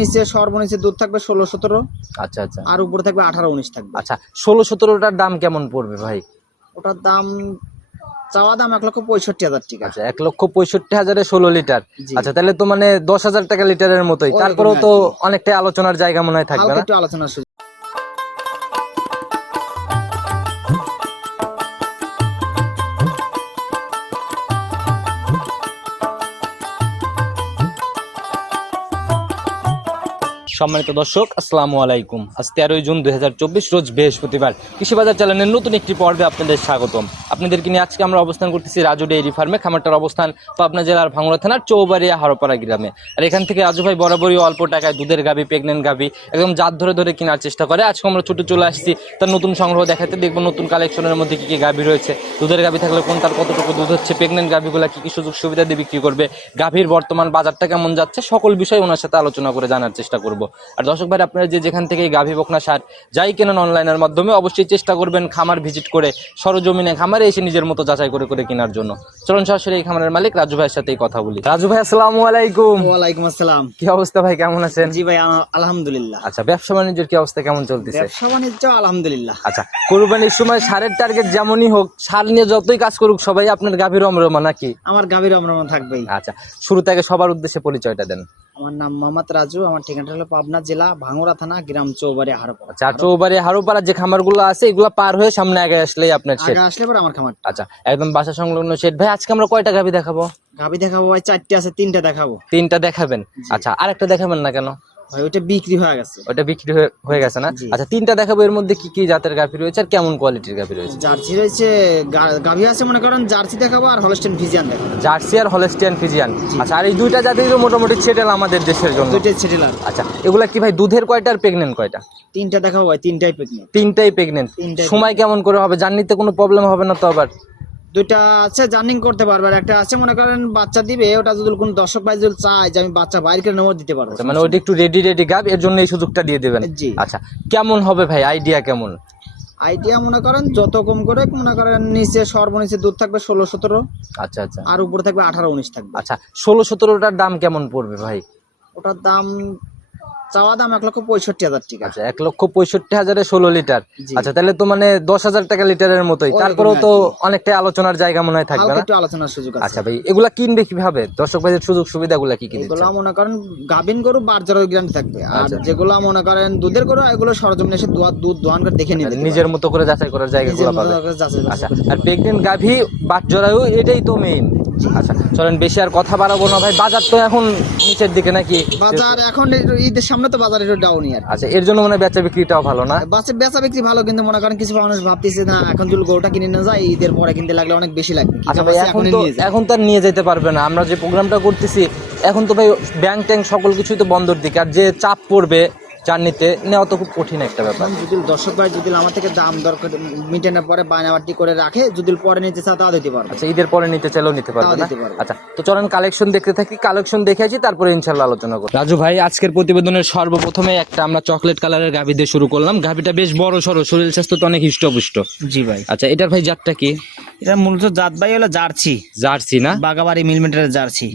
নিচে সর্বনিচে দুধ থাকবে ষোলো সতেরো। আচ্ছা আচ্ছা। আর উপরে থাকবে আঠারো উনিশ থাকবে। আচ্ছা ষোলো সতেরোটার দাম কেমন পড়বে ভাই? ওটার দাম চাওয়া দাম এক লক্ষ পঁয়ষট্টি হাজার ঠিক আছে এক লক্ষ পঁয়ষট্টি হাজারে ষোলো লিটার। আচ্ছা তাহলে তো মানে দশ হাজার টাকা লিটারের মতোই। তারপরেও তো অনেকটাই আলোচনার জায়গা মনে হয় থাকবে আলোচনা না? আলোচনার সম্মানিত দর্শক, আসসালামু আলাইকুম। আজ তেরোই জুন দু হাজার চব্বিশ, রোজ বৃহস্পতিবার। কৃষি বাজার চ্যানেলের নতুন একটি পর্বে আপনাদের স্বাগতম। আপনাদেরকে নিয়ে আজকে আমরা অবস্থান করতেছি রাজু ডেইরি ফার্মে, খামারটার অবস্থান পাবনা জেলার ভাঙড়া থানার চৌবাড়িয়া হারোপাড়া গ্রামে। আর এখান থেকে রাজু ভাই বরাবরই অল্প টাকায় দুধের গাবি প্রেগনেন্ট গাবি একদম জাত ধরে ধরে কেনার চেষ্টা করে। আজকে আমরা ছোট চলে আসছি, তার নতুন সংগ্রহ দেখাতে দেখব নতুন কালেকশনের মধ্যে কী কী গাভি রয়েছে। দুধের গাভি থাকলে কোন তার কতটুকু দুধ হচ্ছে প্রেগনেন্ট গাভিগুলো কী কী সুযোগ সুবিধা দিয়ে বিক্রি করবে, গাভীর বর্তমান বাজারটা কেমন যাচ্ছে, সকল বিষয় ওনার সাথে আলোচনা করে জানার চেষ্টা করব। আর দর্শক ভাই আপনারা যে যেখান থেকে গাভী বকনা সার যাই কেনেন অনলাইনের মাধ্যমে অবশ্যই চেষ্টা করবেন খামার ভিজিট করে সরজমিনে খামারে এসে নিজের মতো যাচাই করে করে কেনার জন্য। চলুন সরাসরি এই খামারের মালিক রাজু ভাইয়ের সাথেই কথা বলি। রাজু ভাই আসসালামু আলাইকুম। ওয়ালাইকুম আসসালাম। কি অবস্থা ভাই কেমন আছেন? জি ভাই আলহামদুলিল্লাহ। আচ্ছা ব্যবসা বাণিজ্যের কি অবস্থা কেমন চলতেছে? ব্যবসা বাণিজ্য আলহামদুলিল্লাহ। আচ্ছা কোরবানির সময় সারের টার্গেট যেমনই হোক সার নিয়ে যতই কাজ করুক সবাই আপনার গাভীর অমরমা নাকি? আমার গাভীর অমরমা থাকবেই। আচ্ছা শুরু থেকে সবার উদ্দেশ্যে পরিচয়টা দেন। আমার নাম মোহাম্মদ রাজু আমার ঠিকানাটা হলো পাবনা জেলা ভাঙ্গুরা থানা গ্রাম চৌবাড়ি হারোপাড়া। আচ্ছা চৌবাড়ি হারোপাড়া যে খামারগুলো আছে এগুলো পার হয়ে সামনে আগে আসলে আপনার শেড আগে আসলে পরে আমার খামার। আচ্ছা একদম বাসা সংলগ্ন শেড ভাই আজকে আমরা কয়টা গাভি দেখাবো? গাভী দেখাবো ভাই চারটে আছে তিনটা দেখাবো। তিনটা দেখাবেন? আচ্ছা আরেকটা দেখাবেন না কেন? ভাই বিক্রি হয়ে গেছে। ওটা বিক্রি হয়ে- গেছে না? আচ্ছা তিনটা দেখাবো এর মধ্যে কি কি জাতের গাভি রয়েছে আর কেমন কোয়ালিটির গাভি রয়েছে? জার্সি রয়েছে গাভী আছে মনে করেন জার্সি দেখাবো আর হলস্টেন ফিজিয়ান দেখাবো। জার্সি আর হলেস্টিয়ান ফিজিয়ান। আচ্ছা আর এই দুইটা জাতি মোটামুটি সেটেল আমাদের দেশের জন্য। দুইটাই আচ্ছা এগুলা কি ভাই দুধের কয়টা আর প্রেগনেন্ট কয়টা? তিনটা দেখাবো ভাই তিনটাই তিনটাই প্রেগনেন্ট সময় কেমন করে হবে? জার্নিতে কোনো প্রবলেম হবে না তো আবার? দুইটা আছে জার্নিং করতে পারবে। আর একটা আছে মনে করেন বাচ্চা দিবে ওটা যদি কোন দর্শক ভাই যদি চায় যে আমি বাচ্চা বাইরে করে নেব দিতে পারব। আচ্ছা, মানে ওইটা একটু রেডি রেডি গাব এর জন্য এই সুযোগটা দিয়ে দেবেন। জি। আচ্ছা কেমন হবে ভাই? আইডিয়া কেমন? আইডিয়া মনে করেন যত কম করে মনে করেন নিচে সর্বনিচে দুধ থাকবে ষোলো সতেরো। আচ্ছা আচ্ছা। আর উপরে থাকবে আঠারো উনিশ থাকবে। আচ্ছা ষোলো সতেরোটার দাম কেমন পড়বে ভাই? ওটার দাম চাওয়া দাম এক লক্ষ পঁয়ষট্টি হাজার টাকা আচ্ছা এক লক্ষ পঁয়ষট্টি হাজারে ষোলো লিটার। আচ্ছা তাহলে তো মানে দশ হাজার টাকা লিটারের মতোই। তারপরেও তো অনেকটাই আলোচনার জায়গা মনে হয় থাকবে না? একটু আলোচনার সুযোগ আচ্ছা ভাই এগুলা কিনবে কীভাবে? দর্শক ভাইদের সুযোগ সুবিধাগুলা কি কি এগুলো মনে করেন গাভিন গরু বার জড়ো থাকবে। আর আচ্ছা। যেগুলো মনে করেন দুধের গরু এগুলো সরজমিনে এসে দোয়া- দুধ দোয়ান করে দেখে নিবে আচ্ছা, নিজের মতো করে যাচাই করার জায়গাগুলো পাবে আচ্ছা আর প্রেগনেন্ট গাভী বাট জরায়ু এটাই তো মেইন আচ্ছা। চলেন বেশি আর কথা বাড়াবো না ভাই। বাজার তো এখন নিচের দিকে নাকি? বাজার এখন ঈদের সামনে তো বাজার একটু ডাউনই আর আচ্ছা এর জন্য মানে বেচা বিক্রিটাও ভালো না? বাসে বেচা বিক্রি ভালো কিন্তু মনে করেন কিছু মানুষ ভাবতেছে না এখন যদি গরুটা কিনে না যায় ঈদের পরে কিনতে লাগলে অনেক বেশি লাগবে। আচ্ছা ভাই এখন তো এখন তো আর নিয়ে যেতে পারবে না। আমরা যে প্রোগ্রামটা করতেছি এখন তো ভাই ব্যাংক ট্যাঙ্ক সকল কিছুই তো বন্ধর দিকে। আর যে চাপ পড়বে জার্নিতে নেওয়া তো খুব কঠিন একটা ব্যাপার। যদি দর্শক ভাই যদি আমার থেকে দাম দরকার মিটানোর পরে বায়নাবাটি করে রাখে যদি পরে নিতে চায় তাও দিতে পারবে। আচ্ছা ঈদের পরে নিতে চাইলেও নিতে পারবে না? আচ্ছা তো চলেন কালেকশন দেখতে থাকি কালেকশন দেখে আসি তারপরে ইনশাল্লাহ আলোচনা করব। রাজু ভাই আজকের প্রতিবেদনের সর্বপ্রথমে একটা আমরা চকলেট কালারের গাভি দিয়ে শুরু করলাম। গাভিটা বেশ বড় সড়ো শরীর স্বাস্থ্য তো অনেক হৃষ্টপুষ্ট। জি ভাই। আচ্ছা এটার ভাই জাতটা কি? এটা মূলত জাত ভাই হলো জার্সি। জার্সি না? বাগাবাড়ি মিলিমিটারের জার্সি।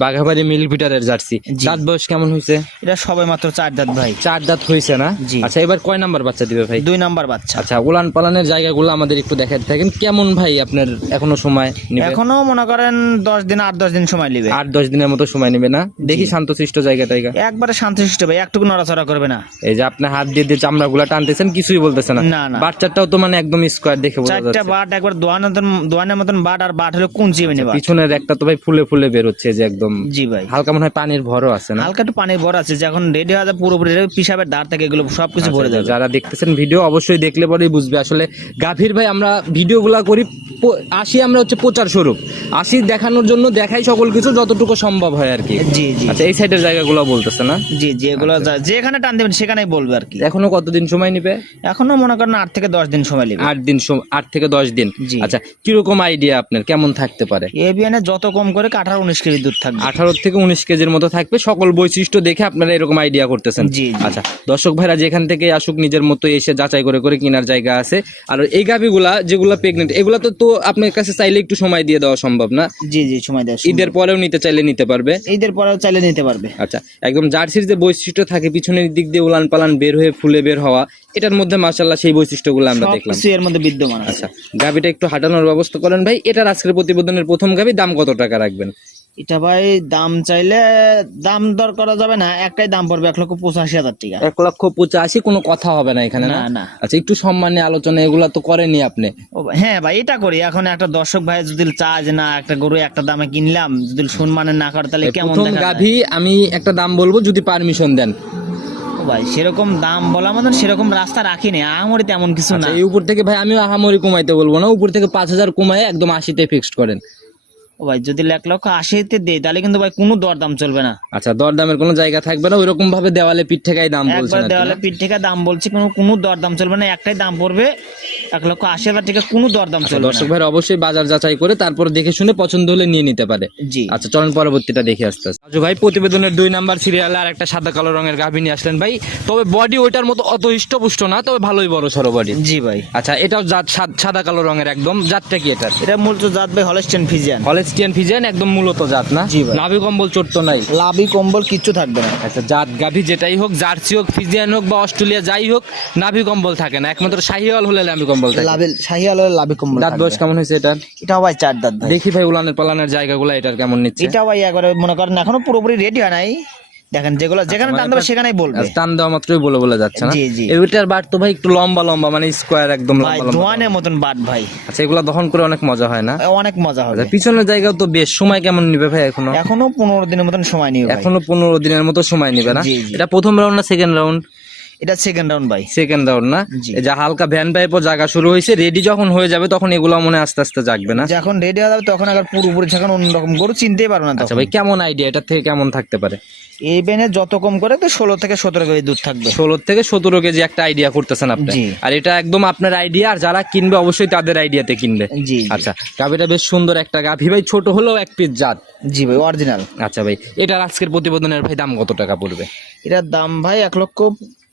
মিলমিটারের জার্সি। দাঁত বয়স কেমন হয়েছে? এটা মাত্র চার দাঁত ভাই। চার দাঁত হয়েছে না? আচ্ছা এবার কয় নাম্বার বাচ্চা দিবে ভাই? দুই নাম্বার বাচ্চা। আচ্ছা উলান পালানের জায়গাগুলো আমাদের একটু দেখাতে থাকেন। কেমন ভাই আপনার এখনও সময় এখনও মনে করেন দশ দিন আট দশ দিন সময় নেবে। আট দশ দিনের মতো সময় নেবে না? দেখি শান্তশিষ্ট জায়গা টাইগা একবারে শান্তশিষ্ট ভাই একটুকু নড়াচড়া করবে না। এই যে আপনি হাত দিয়ে দিয়ে চামড়া গুলা টানতেছেন কিছুই বলতেছে না। না। বাচ্চাটাও তো মানে একদম স্কোয়ার দেখে বোঝা যাচ্ছে। বাট একবার মতন দোয়ানের মতন বাট আর বাট হলে কোন মেনে বাট। পিছনের একটা তো ভাই ফুলে ফুলে বের হচ্ছে যে একদম জি ভাই। হালকা মনে হয় পানির ভরও আছে না? হালকা একটু পানির ভর আছে যখন রেডি হয়ে যায় পুরোপুরি পিসাবের দাঁড় থেকে এগুলো সবকিছু ভরে আচ্ছা, যাবে। যারা দেখতেছেন ভিডিও অবশ্যই দেখলে পরেই বুঝবে। আসলে গাভীর ভাই আমরা ভিডিওগুলা করি আসি আমরা হচ্ছে প্রচার স্বরূপ। আসি দেখানোর জন্য দেখাই সকল কিছু যতটুকু সম্ভব হয় আর কি। জি জি। আচ্ছা এই সাইডের জায়গাগুলো বলতেছে না? জি জি এগুলো আচ্ছা। যা- যেখানে টান দেবেন সেখানেই বলবে আর কি। এখনও কতদিন সময় নিবে? এখনও মনে করেন আট থেকে দশ দিন সময় নেবে। আট দিন সম- আট থেকে দশ দিন। জি। আচ্ছা কীরকম আইডিয়া আপনার? কেমন থাকতে পারে? এ বিয়ানে যত কম করে আঠারো উনিশ কেজি দুধ থাকবে। আঠারো থেকে উনিশ কেজির মতো থাকবে। সকল বৈশিষ্ট্য দেখে আপনারা এরকম আইডিয়া করতেছেন। জি, জি। আচ্ছা দর্শক ভাইরা যেখান থেকে আসুক নিজের মতো এসে যাচাই করে করে কেনার জায়গা আছে। আর এই গাভিগুলা যেগুলা প্রেগনেন্ট এগুলা তো তো আপনার কাছে চাইলে একটু সময় দিয়ে দেওয়া সম্ভব না? জি জি সময় দেওয়া ঈদের পরেও নিতে চাইলে নিতে পারবে? ঈদের পরেও চাইলে নিতে পারবে। আচ্ছা একদম জার্সির যে বৈশিষ্ট্য থাকে পিছনের দিক দিয়ে উলান পালান বের হয়ে ফুলে বের হওয়া এটার মধ্যে মাশাল্লাহ সেই বৈশিষ্ট্যগুলো আমরা দেখলাম। এর মধ্যে বিদ্যমান আচ্ছা গাবিটা একটু হাঁটানোর ব্যবস্থা করেন ভাই। এটার আজকের প্রতিবেদনের প্রথম গাবি দাম কত টাকা রাখবেন? এটা ভাই দাম চাইলে দাম দর করা যাবে না একটাই দাম পড়বে এক লক্ষ পঁচাশি হাজার টাকা। এক লক্ষ পঁচাশি কোনো কথা হবে না এখানে না? না না। আচ্ছা একটু সম্মানে আলোচনা এগুলা তো করেনি আপনি। হ্যাঁ ভাই এটা করি। এখন একটা দর্শক ভাই যদি চায় যে না একটা গরু একটা দামে কিনলাম যদি সম্মানে না করে তাহলে কেমন? গাভি আমি একটা দাম বলব যদি পারমিশন দেন। ভাই সেরকম দাম বলা মতন সেরকম রাস্তা রাখিনি আমরি তেমন কিছু না। আচ্ছা, এই উপর থেকে ভাই আমিও আহামরি কমাইতে বলব না উপর থেকে পাঁচ হাজার কমায় একদম আশিতে ফিক্সড করেন। ও ভাই যদি এক লক্ষ আশিতে দেই তাহলে কিন্তু ভাই কোনো দর দাম চলবে না আচ্ছা দরদামের কোনো জায়গা থাকবে না ওইরকম ভাবে দেওয়ালে পিঠ ঠেকাই দাম কি দেওয়ালে? পিঠ থেকে দাম বলছি কোনো কোনো দরদাম চলবে না একটাই দাম পড়বে এক লক্ষ আশি হাজার টাকা কোনো দর দাম আচ্ছা, চলবে দর্শক ভাই অবশ্যই বাজার যাচাই করে তারপর দেখে শুনে পছন্দ হলে নিয়ে নিতে পারে। জি। আচ্ছা চলেন পরবর্তীটা দেখে আসতে। রাজু ভাই প্রতিবেদনের দুই নাম্বার সিরিয়ালে আর একটা সাদা কালো রঙের গাভী নিয়ে আসলেন ভাই। তবে বডি ওইটার মতো অত হৃষ্টপুষ্ট না তবে ভালোই বড় সড়ো বডি জি ভাই। আচ্ছা এটাও জাত সাদা কালো রঙের একদম। জাতটা কি এটার? এটা মূলত জাত ভাই হলস্টেন ফিজিয়ান হলেস্টিয়ান ফিজেন একদম মূলত জাত না? জি ভাই। নাভি কম্বল চোট তো নাই? লাভি কম্বল কিচ্ছু থাকবে না। আচ্ছা জাত গাভী যেটাই হোক জার্সি হোক ফিজিয়ান হোক বা অস্ট্রেলিয়া যাই হোক নাভি কম্বল থাকে না। একমাত্র শাহিওয়াল হলে নাভি কম্বল থাকে। লাভি শাহিয়াল হলে লাভি কম্বল দাঁত বয়স কেমন হয়েছে এটার? এটাও ভাই চার দাঁত দেখি ভাই উলানের পালানের জায়গাগুলো এটার কেমন নিচ্ছে? এটা ভাই একবারে মনে করেন এখনও পুরোপুরি রেডি হয় নাই। দেখেন যেগুলো যেখানে মানে টান দেবে সেখানেই বলবে। আচ্ছা, টান দেওয়া মাত্রই বলে বলে যাচ্ছে না। এটার বাট তো ভাই একটু লম্বা লম্বা মানে স্কোয়ার একদম লম্বা লম্বা দোয়ানের মতন বাট ভাই। আচ্ছা এগুলো দহন করে অনেক মজা হয় না? অনেক মজা হবে। আচ্ছা পিছনের জায়গাও তো বেশ সময় কেমন নিবে ভাই এখনও? এখনও পনেরো দিনের মতন সময় নিবে এখনও পনেরো দিনের মতো সময় নিবে না। এটা প্রথম রাউন্ড না সেকেন্ড রাউন্ড এটা সেকেন্ড রাউন্ড ভাই। সেকেন্ড রাউন্ড না? যে হালকা ভ্যান পাইপও জায়গা শুরু হয়েছে রেডি যখন হয়ে যাবে তখন এগুলো মনে আস্তে আস্তে জাগবে না? যখন রেডি হয়ে যাবে তখন আবার পুরোপুরি যখন অন্যরকম গরু চিনতেই পারবে না আচ্ছা ভাই কেমন আইডিয়া এটা থেকে কেমন থাকতে পারে? এই বেনে যত কম করে তো ষোলো থেকে সতেরো কেজি দুধ থাকবে। ষোলো থেকে সতেরো কেজি একটা আইডিয়া করতেছেন আপনি। আর এটা একদম আপনার আইডিয়া আর যারা কিনবে অবশ্যই তাদের আইডিয়াতে কিনবে। জি আচ্ছা গাভিটা বেশ সুন্দর একটা গাভি ভাই ছোট হলেও এক পিস জাত। জি ভাই অরিজিনাল আচ্ছা ভাই এটার আজকের প্রতিবেদনের ভাই দাম কত টাকা পড়বে? এটার দাম ভাই এক লক্ষ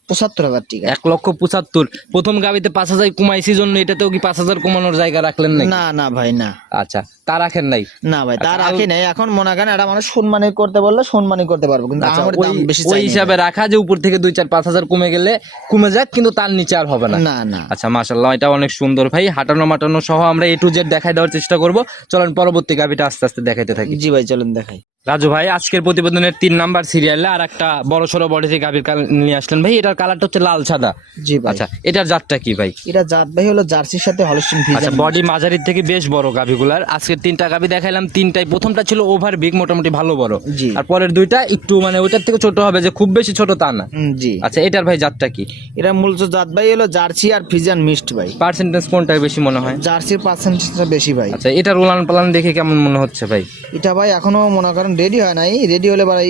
পঁচাত্তর হাজার ঠিক এক লক্ষ পঁচাত্তর। প্রথম গাড়িতে পাঁচ হাজার কমাইছি জন্য এটাতেও কি পাঁচ হাজার কমানোর জায়গা রাখলেন না না ভাই না। আচ্ছা। তা রাখেন নাই। না ভাই তার আচ্ছা, রাখি নাই। এখন মনে করেন এটা মানুষ সম্মানই করতে বললে সম্মানই করতে পারব কিন্তু আচ্ছা আমার দাম বেশি ওই হিসাবে রাখা যে উপর থেকে দুই চার পাঁচ হাজার কমে গেলে কমে যাক কিন্তু তার নিচে আর হবে না। না না। আচ্ছা মাশাল্লাহ এটা অনেক সুন্দর ভাই। হাঁটানো মাটানো সহ আমরা এ টু জেড দেখাই দেওয়ার চেষ্টা করব। চলেন পরবর্তী গাভিটা আস্তে আস্তে দেখাইতে থাকি। জি ভাই চলুন দেখাই। রাজু ভাই আজকের প্রতিবেদনের তিন নাম্বার সিরিয়ালে আর একটা বড় সড়ো বডিতে গাভির কাল নিয়ে আসলেন ভাই। এটার কালারটা হচ্ছে লাল সাদা। জি আচ্ছা এটার জাতটা কি ভাই? এটা জাত ভাই হলো জার্সির সাথে হলস্টিন আচ্ছা বডি মাঝারির থেকে বেশ বড় গাভিগুলার আজকের তিনটা গাভি দেখাইলাম তিনটাই। প্রথমটা ছিল ওভার বিগ মোটামুটি ভালো বড়। আর পরের দুইটা একটু মানে ওইটার থেকে ছোট হবে যে খুব বেশি ছোট তা না। জি। আচ্ছা এটার ভাই জাতটা কি? এটা মূলত জাত ভাই হলো জার্সি আর ফিজিয়ান মিক্সড ভাই। পার্সেন্টেজ কোনটা বেশি মনে হয়? জার্সির পার্সেন্টেজটা বেশি ভাই। আচ্ছা এটার উলান পালান দেখে কেমন মনে হচ্ছে ভাই? এটা ভাই এখনও মনে করেন রেডি হয় নাই। রেডি হলে ভাই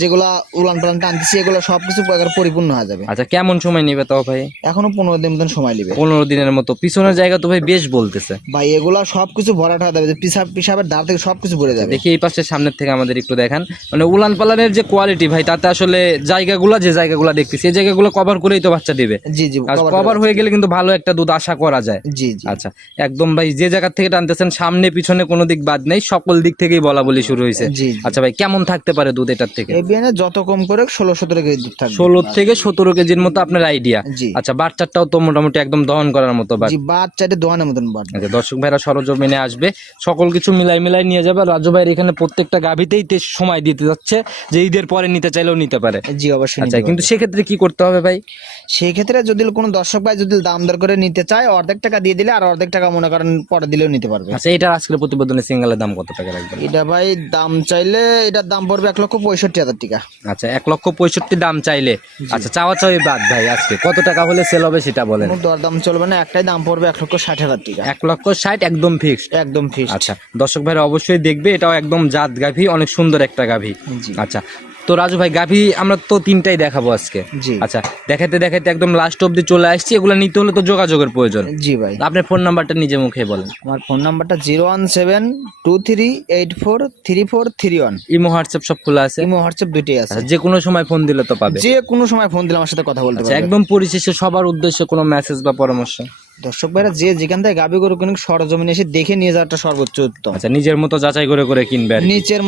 যেগুলা উলান পালান টানতেছি এগুলো সবকিছু একবার পরিপূর্ণ হয়ে যাবে। আচ্ছা কেমন সময় নেবে তাও ভাই? এখনও পনেরো দিন মতন সময় নেবে। পনেরো দিনের মতো। পিছনের জায়গা তো ভাই বেশ বলতেছে। ভাই এগুলা সবকিছু ভরাট হয়ে যাবে পিসাব পিসাবের ধার থেকে সবকিছু ভরে যাবে। দেখি এই পাশে সামনের থেকে আমাদের একটু দেখান। মানে উলান পালানের যে কোয়ালিটি ভাই তাতে আসলে জায়গাগুলা যে জায়গাগুলা দেখতেছি এই জায়গাগুলো কভার করেই তো বাচ্চা দিবে। জি জি কভার হয়ে গেলে কিন্তু ভালো একটা দুধ আশা করা যায়। জি জি। আচ্ছা একদম ভাই যে জায়গা থেকে টানতেছেন সামনে পিছনে কোনো দিক বাদ নেই সকল দিক থেকেই বলা বলি শুরু হয়েছে আচ্ছা ভাই কেমন থাকতে পারে দুধ এটার থেকে? এই বিয়ানে যত কম করে ষোলো সতেরো কেজি দুধ থাকবে। ষোলো থেকে সতেরো কেজির মতো আপনার আইডিয়া জি। আচ্ছা বাচ্চাটাও তো মোটামুটি একদম দহন করার মতো জি বাচ্চাটা দোয়ানের মতন বাট আচ্ছা দর্শক ভাইরা সরজমিনে আসবে। সকল কিছু মিলাই মিলাই নিয়ে যাবে। রাজু ভাইয়ের এখানে প্রত্যেকটা গাভিতেই তে সময় দিতে যাচ্ছে। যে ঈদের পরে নিতে চাইলেও নিতে পারে। জি অবশ্যই আচ্ছা নিতে কিন্তু সেক্ষেত্রে কি করতে হবে ভাই? সেই ক্ষেত্রে যদি কোনো দর্শক ভাই যদি দাম দর করে নিতে চায় অর্ধেক টাকা দিয়ে দিলে আর অর্ধেক টাকা মনে করেন পরে দিলেও নিতে পারবে। আচ্ছা এটার আজকের প্রতিবেদনে সিঙ্গেলের দাম কত টাকা রাখবেন? এটা ভাই দাম চাইলে এটার দাম পড়বে এক লক্ষ পঁয়ষট্টি হাজার টাকা। আচ্ছা এক লক্ষ পঁয়ষট্টি দাম চাইলে। আচ্ছা চাওয়া চাওয়ি বাদ ভাই আজকে কত টাকা হলে সেল হবে সেটা বলেন। দর দাম চলবে না একটাই দাম পড়বে এক লক্ষ ষাট হাজার টাকা। এক লক্ষ ষাট একদম ফিক্স একদম ফিক্স আচ্ছা দর্শক ভাইরা অবশ্যই দেখবে এটাও একদম জাত গাভী অনেক সুন্দর একটা গাভী। আচ্ছা তো রাজু ভাই গাভী আমরা তো তিনটাই দেখাবো আজকে। জি। আচ্ছা দেখাতে দেখাতে একদম লাস্ট অব্দি চলে আসছি এগুলো নিতে হলে তো যোগাযোগের প্রয়োজন। জি ভাই। আপনার ফোন নাম্বারটা নিজে মুখে বলেন। আমার ফোন নাম্বারটা zero one seven two three eight four three four three one imo WhatsApp সব খোলা আছে? ইমো হোয়াটসঅ্যাপ দুইটাই আছে। আচ্ছা, যে কোনো সময় ফোন দিলে তো পাবে। যে কোনো সময় ফোন দিলে আমার সাথে কথা বলতে আচ্ছা পারবে। একদম পরিশেষে সবার উদ্দেশ্যে কোনো মেসেজ বা পরামর্শ? দর্শক ভাইরা যে যেখান থেকে গাবি গরু কিনুক সরজমিনে এসে দেখে নিয়ে যাওয়াটা সর্বোচ্চ উত্তম। আচ্ছা নিজের মতো যাচাই করে করে কিনবে নিচের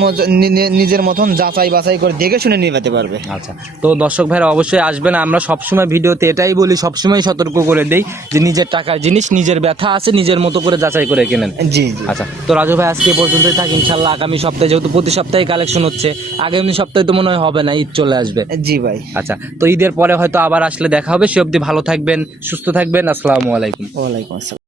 নিজের মতন যাচাই বাছাই করে দেখে শুনে নিয়ে যেতে পারবে। আচ্ছা তো দর্শক ভাইরা অবশ্যই আসবেন। আমরা সবসময় ভিডিওতে এটাই বলি সবসময় সতর্ক করে দেই যে নিজের টাকার জিনিস নিজের ব্যথা আছে নিজের মতো করে যাচাই করে কেনেন। জি জি। আচ্ছা তো রাজু ভাই আজকে পর্যন্তই থাক। ইনশাল্লাহ আগামী সপ্তাহে যেহেতু প্রতি সপ্তাহে কালেকশন হচ্ছে আগামী সপ্তাহে তো মনে হয় হবে না ঈদ চলে আসবে। জি ভাই। আচ্ছা তো ঈদের পরে হয়তো আবার আসলে দেখা হবে। সে অবধি ভালো থাকবেন সুস্থ থাকবেন। আসসালামু আলাইকুম। ওয়ালাইকুম আসসালাম